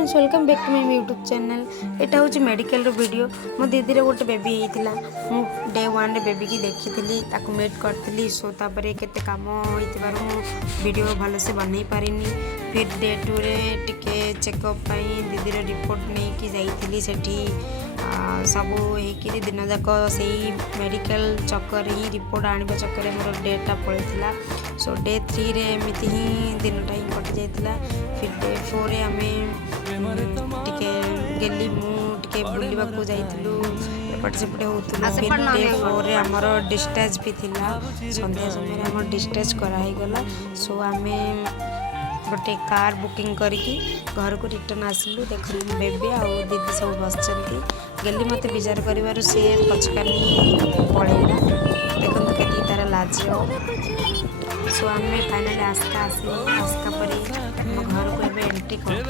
Friends welcome back to my YouTube channel. यहाँ हूँ medical video. मो दीदी गोटे बेबी होता मु डे 1 रे बेबी की देखी ताकू मीट करी। सो तापर केते काम होइतिबार मु वीडियो भल से बनई पारिनी। फिर डे 2 रे टिके चेकअप दीदी रिपोर्ट नहीं कि जाइली सेठी सब होकर दिन जाक से मेडिकल चक्कर ही रिपोर्ट आने चक्कर मोर डेटा पड़ेगा। सो डे 3 रे एमती ही दिनटा ही कटि जाता। फिर डे 4 रे आमे टिके गेली मुझे बुलवा जाइलु एपटे सेपटे होतुलु। फिर डे 4 रे हमर डिस्चार्ज भी थिला। संध्या समय हमर डिस्चार्ज कराईगला। सो आमे गोटे कार बुकिंग करके घर को रिटर्न आसलु। देख बेबी आ दीदी सब बसचंती गेली मत विचार कर सी पचकानी पलैला। देखो के तार लाज। सो आम फाइनाली आस्का आसलु। आस्का पर घर को एंट्री कर